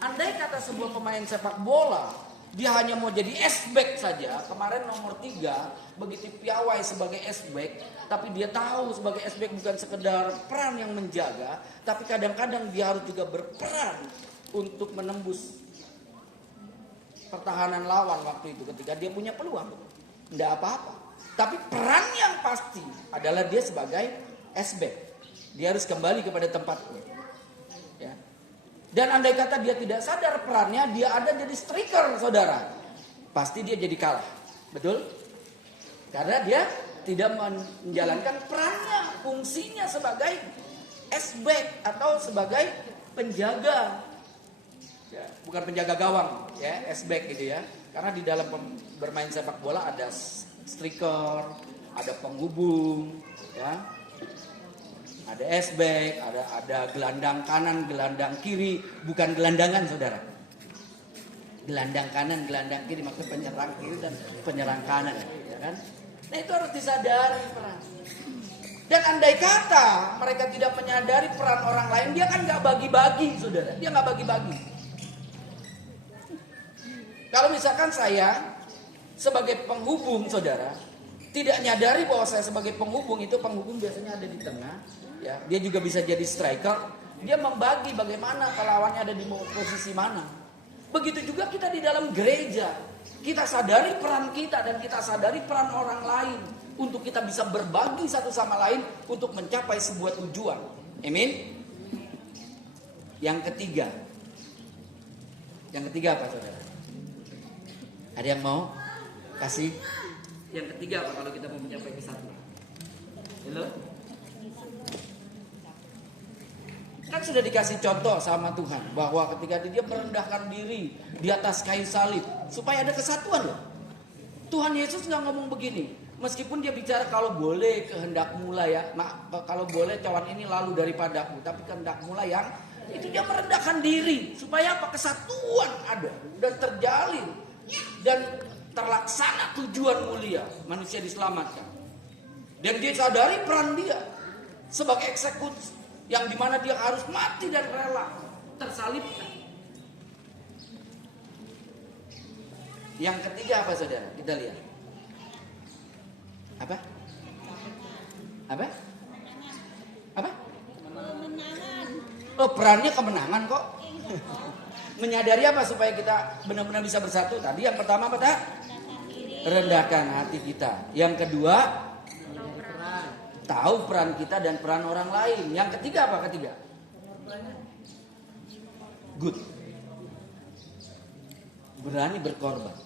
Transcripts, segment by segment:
Andai kata sebuah pemain sepak bola, dia hanya mau jadi S-back saja. Kemarin nomor 3 begitu piawai sebagai S-back, tapi dia tahu sebagai S-back bukan sekedar peran yang menjaga, tapi kadang-kadang dia harus juga berperan untuk menembus pertahanan lawan waktu itu ketika dia punya peluang. Tidak apa-apa. Tapi peran yang pasti adalah dia sebagai S-back. Dia harus kembali kepada tempatnya. Ya. Dan andai kata dia tidak sadar perannya, dia ada jadi striker, saudara. Pasti dia jadi kalah. Betul? Karena dia tidak menjalankan perannya, fungsinya sebagai S-back atau sebagai penjaga. Ya, bukan penjaga gawang, ya, S-back gitu ya. Karena di dalam bermain sepak bola ada striker, ada penghubung, ya. Ada S-back, ada gelandang kanan, gelandang kiri, bukan gelandangan, saudara. Gelandang kanan, gelandang kiri, maksudnya penyerang kiri dan penyerang kanan, ya kan? Nah, itu harus disadari peran. Dan andai kata mereka tidak menyadari peran orang lain, dia kan nggak bagi-bagi, saudara. Dia nggak bagi-bagi. Kalau misalkan saya sebagai penghubung, saudara, tidak nyadari bahwa saya sebagai penghubung, itu penghubung biasanya ada di tengah, ya. Dia juga bisa jadi striker. Dia membagi bagaimana lawannya ada di posisi mana. Begitu juga kita di dalam gereja. Kita sadari peran kita dan kita sadari peran orang lain untuk kita bisa berbagi satu sama lain untuk mencapai sebuah tujuan. Amin. Yang ketiga apa, saudara? Ada yang mau kasih? Yang ketiga apa kalau kita mau mencapai kesatuan? Halo? Kan sudah dikasih contoh sama Tuhan bahwa ketika dia merendahkan diri di atas kayu salib supaya ada kesatuan loh. Tuhan Yesus nggak ngomong begini, meskipun dia bicara kalau boleh kehendakmu lah ya, kalau boleh cawan ini lalu daripadaku, tapi kehendakmu lah yang itu dia merendahkan diri supaya apa? Kesatuan ada dan terjalin dan terlaksana tujuan mulia manusia diselamatkan. Dan dia sadari peran dia sebagai eksekusi yang dimana dia harus mati dan rela tersalibkan. Yang ketiga apa, saudara? Kita lihat. Apa? Oh, perannya kemenangan kok. Menyadari apa supaya kita benar-benar bisa bersatu? Tadi yang pertama apa, rendahkan hati kita. Yang kedua, tahu peran kita dan peran orang lain. Yang ketiga apa? Good. Berani berkorban.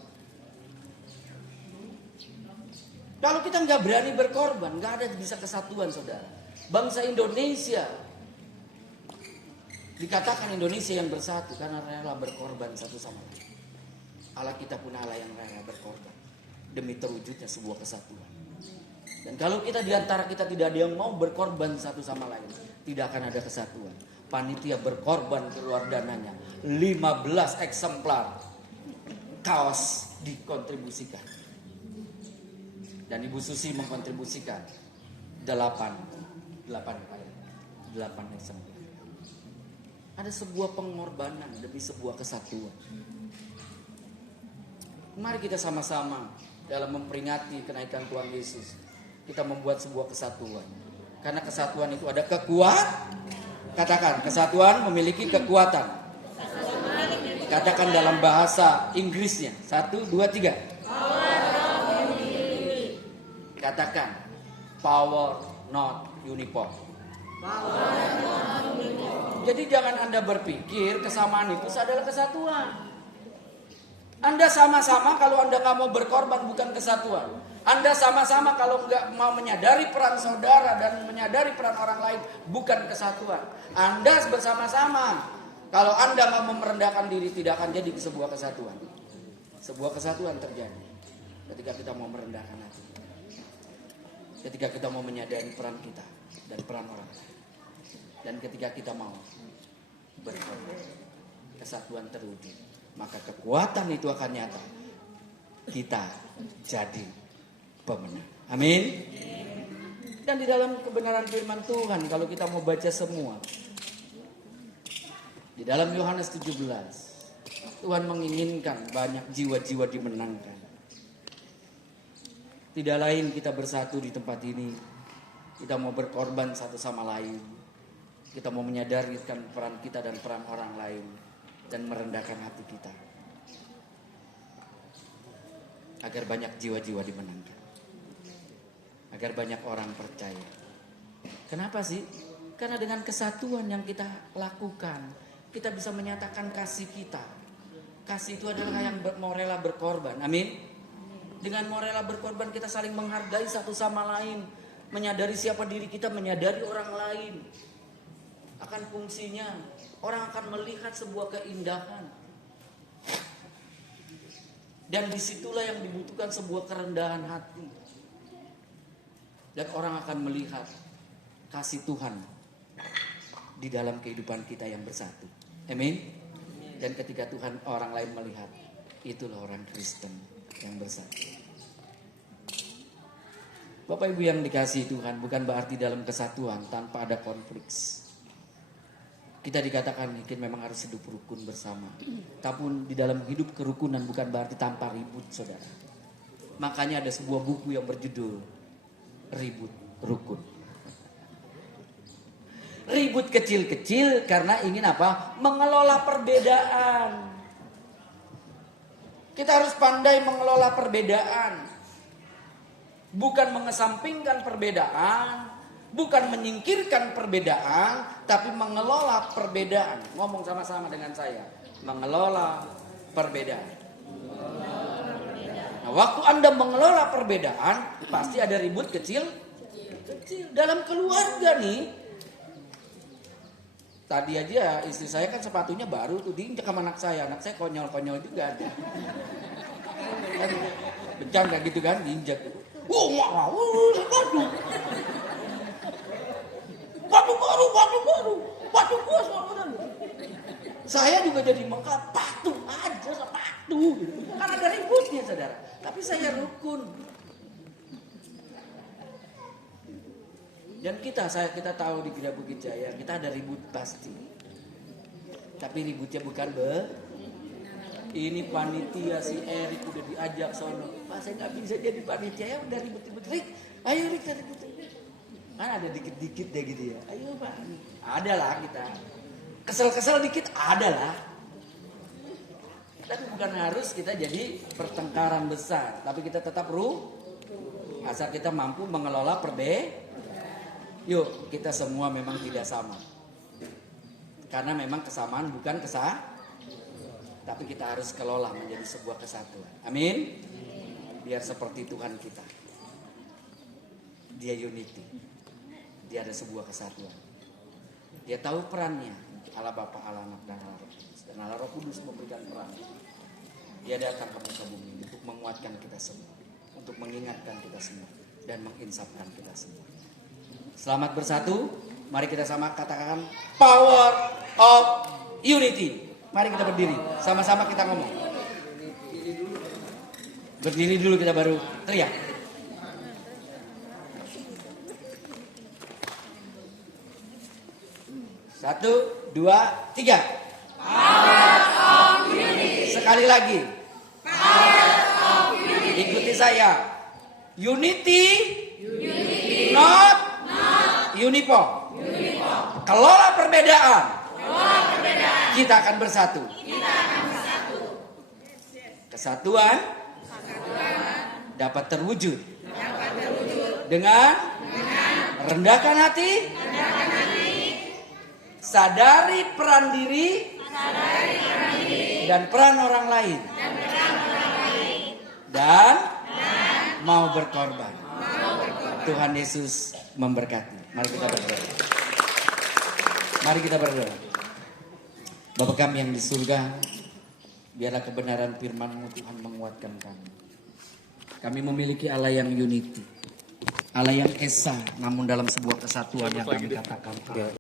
Kalau kita nggak berani berkorban, nggak ada bisa kesatuan, saudara. Bangsa Indonesia dikatakan Indonesia yang bersatu karena rela berkorban satu sama lain. Allah kita pun Allah yang rela berkorban demi terwujudnya sebuah kesatuan. Dan kalau kita diantara kita tidak ada yang mau berkorban satu sama lain, tidak akan ada kesatuan. Panitia berkorban keluar dananya, 15 eksemplar kaos dikontribusikan. Dan Ibu Susi mengkontribusikan 8 eksemplar. Ada sebuah pengorbanan demi sebuah kesatuan. Mari kita sama-sama dalam memperingati kenaikan Tuhan Yesus, kita membuat sebuah kesatuan. Karena kesatuan itu ada kekuatan. Katakan, kesatuan memiliki kekuatan. Katakan dalam bahasa Inggrisnya. 1, 2, 3. Katakan, power not uniform. Jadi jangan Anda berpikir kesamaan itu adalah kesatuan. Anda sama-sama kalau Anda nggak mau berkorban bukan kesatuan. Anda sama-sama kalau nggak mau menyadari peran saudara dan menyadari peran orang lain bukan kesatuan. Anda bersama-sama kalau Anda nggak mau merendahkan diri tidak akan jadi sebuah kesatuan. Sebuah kesatuan terjadi ketika kita mau merendahkan hati. Ketika kita mau menyadari peran kita dan peran orang lain. Dan ketika kita mau berkorban, kesatuan terwujud, maka kekuatan itu akan nyata. Kita jadi pemenang. Amin. Dan di dalam kebenaran firman Tuhan, kalau kita mau baca semua, Di dalam Yohanes 17, Tuhan menginginkan banyak jiwa-jiwa dimenangkan. Tidak lain kita bersatu di tempat ini. Kita mau berkorban satu sama lain. Kita mau menyadarkan peran kita dan peran orang lain. Dan merendahkan hati kita. Agar banyak jiwa-jiwa dimenangkan. Agar banyak orang percaya. Kenapa sih? Karena dengan kesatuan yang kita lakukan, kita bisa menyatakan kasih kita. Kasih itu adalah yang mau rela berkorban. Amin. Dengan mau rela berkorban kita saling menghargai satu sama lain. Menyadari siapa diri kita, menyadari orang lain. Akan fungsinya. Orang akan melihat sebuah keindahan. Dan disitulah yang dibutuhkan sebuah kerendahan hati. Dan orang akan melihat kasih Tuhan di dalam kehidupan kita yang bersatu. Amin. Dan ketika Tuhan orang lain melihat, itulah orang Kristen yang bersatu. Bapak Ibu yang dikasihi Tuhan, bukan berarti dalam kesatuan tanpa ada konflik. Kita dikatakan mungkin memang harus hidup rukun bersama. Tapi di dalam hidup kerukunan bukan berarti tanpa ribut, saudara. Makanya ada sebuah buku yang berjudul Ribut Rukun. Ribut kecil-kecil karena ingin apa? Mengelola perbedaan. Kita harus pandai mengelola perbedaan. Bukan mengesampingkan perbedaan. Bukan menyingkirkan perbedaan. Tapi mengelola perbedaan. Ngomong sama-sama dengan saya. Mengelola perbedaan. Nah, waktu Anda mengelola perbedaan, pasti ada ribut kecil. Dalam keluarga nih. Tadi aja istri saya kan sepatunya baru tuh diinjak sama anak saya. Anak saya konyol-konyol juga ada. Bencang kayak gitu kan diinjak. Waduh. Batu baru. Batu bos. Saya juga jadi sepatu aja sepatu. Kan ada ributnya saudara. Tapi saya rukun. Dan kita tahu di Gereja Bukit Jaya kita ada ribut pasti. Tapi ributnya bukan ini panitia si Erik udah diajak sono. Pak saya nggak bisa jadi panitia ya udah ribut-ribut. Rik, ayo Rik ribut. Kan ada dikit-dikit deh gitu ya. Ayo Pak. Ada lah kita. Kesel-kesel dikit ada lah. Tapi bukan harus kita jadi pertengkaran besar. Tapi kita tetap asal kita mampu mengelola perbedaan. Yuk, kita semua memang tidak sama. Karena memang kesamaan bukan tapi kita harus kelola menjadi sebuah kesatuan. Amin. Biar seperti Tuhan kita. Dia unity. Dia ada sebuah kesatuan. Dia tahu perannya. Allah Bapa, Allah Anak, dan Allah Roh Kudus. Dan Allah Roh Kudus memberikan peran. Dia datang ke muka bumi untuk menguatkan kita semua. Untuk mengingatkan kita semua. Dan menginsapkan kita semua. Selamat bersatu. Mari kita sama katakan power of unity. Mari kita berdiri. Sama-sama kita ngomong. Berdiri dulu kita baru teriak. Satu, dua, tiga. Power of unity. Sekali lagi. Power of unity. Ikuti saya. Unity. Not uniform. Kelola perbedaan. Kita akan bersatu. Kesatuan dapat terwujud dengan rendahkan hati, sadari peran diri dan peran orang lain, dan mau berkorban. Tuhan Yesus memberkati. Mari kita berdoa. Mari kita berdoa. Bapa kami yang di surga, biarlah kebenaran firman-Mu Tuhan menguatkan kami. Kami memiliki Allah yang unity. Allah yang esa, namun dalam sebuah kesatuan yang kami katakan.